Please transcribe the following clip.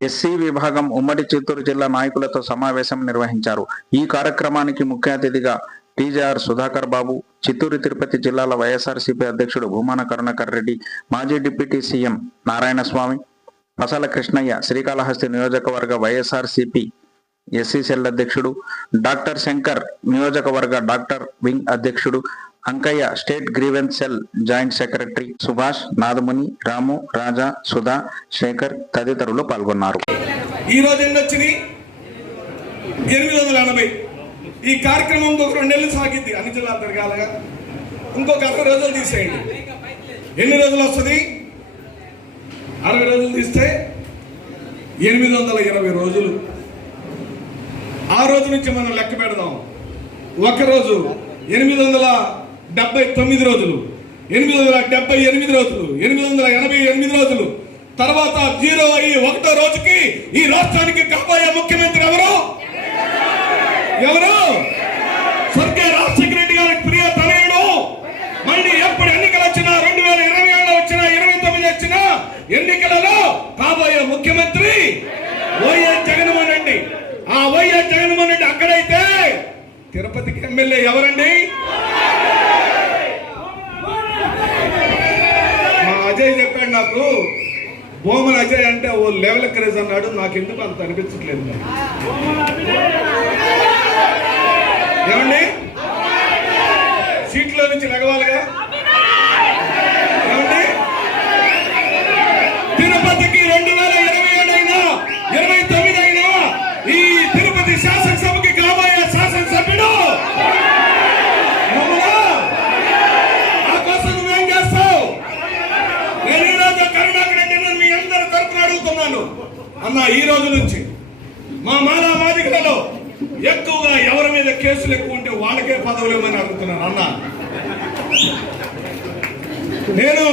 SC విభాగం ఉమ్మడి చిత్తూరు జిల్లా నాయకులతో సమావేశం నిర్వహించారు. ఈ కార్యక్రమానికి ముఖ్య అతిథిగా టీజేఆర్ సుధాకర్ బాబు చిత్తూరు తిరుపతి జిల్లాల వైఎస్ఆర్సీపీ అధ్యక్షుడు భూమాన కరుణాకర్ రెడ్డి మాజీ డిప్యూటీ సీఎం నారాయణస్వామి పసల కృష్ణయ్య శ్రీకాళహస్తి నియోజకవర్గ వైఎస్ఆర్సీపీ ఎస్సీ సెల్ అధ్యక్షుడు డాక్టర్ శంకర్ నియోజకవర్గ డాక్టర్ వింగ్ అధ్యక్షుడు Ankaiah state grievance cell joint secretary Subhash Nadamuni Ramu Raja Sudha Sekhar తదితరులు పాల్గొన్నారు. ఈ రోజు ఎన్ని ఎనిమిది వందల ఎనభై. ఈ కార్యక్రమం ఒక రెండు నెలలు సాగింది అన్ని జిల్లాలు తిరగాలగా. ఇంకొక అరవై రోజులు తీసేయండి. ఎన్ని రోజులు వస్తుంది? అరవై రోజులు తీస్తే ఎనిమిది వందల ఇరవై రోజులు. ఆ రోజు నుంచి మనం లెక్క పెడదాం. ఒక రోజు ఎనిమిది వందల డెబ్బై తొమ్మిది రోజులు ఎనిమిది వందల డెబ్బై ఎనిమిది రోజులు ఎనిమిది వందల ఎనభై ఎనిమిది రోజులు. తర్వాత జీరో అయ్యి ఒకటో రోజుకి ఈ రాష్ట్రానికి కాబోయే ముఖ్యమంత్రి ఎవరు? ఎవరు? స్వర్గీయ రాజశేఖర రెడ్డి గారి ప్రియ తనయుడు. మళ్ళీ ఎప్పుడు ఎన్నికలు వచ్చినా రెండు వేల ఇరవై ఏళ్ళు వచ్చినా ఇరవై తొమ్మిది వచ్చినా ఎన్నికలలో కాబోయే ముఖ్యమంత్రి వైఎస్ జగన్మోహన్ రెడ్డి. ఆ వైఎస్ జగన్మోహన్ రెడ్డి అక్కడైతే తిరుపతికి ఎమ్మెల్యే ఎవరండి మా అజయ్ చెప్పాడు నాకు బొమ్మన్ అజయ్ అంటే ఓ లెవెల్ క్రేజ్ అన్నాడు. నాకు ఎందుకు అంత అనిపించట్లేదు. ఏమండి? సీట్లో నుంచి లెగవాలిగా ఏమండి తిరుపతికి రెండు వేల ఇరవై ఏడు అయినా ఇరవై తొమ్మిది అయినా ఈ తిరుపతి శాసనసభకి కాబోయే శాసనసభ్యుడు నువ్వునా? ఆ కోసం నువ్వేం చేస్తావు నేను ఈ రోజు కరుణాకర్ రెడ్డి నన్ను మీ అందరి తరపున అడుగుతున్నాను అన్న ఈ రోజు నుంచి మా మాలా మాదికలలో ఎక్కువగా ఎవరి మీద కేసులు ఎక్కువ ఉంటే వాళ్ళకే పదవులు ఇవ్వమని అడుగుతున్నాను అన్న. నేను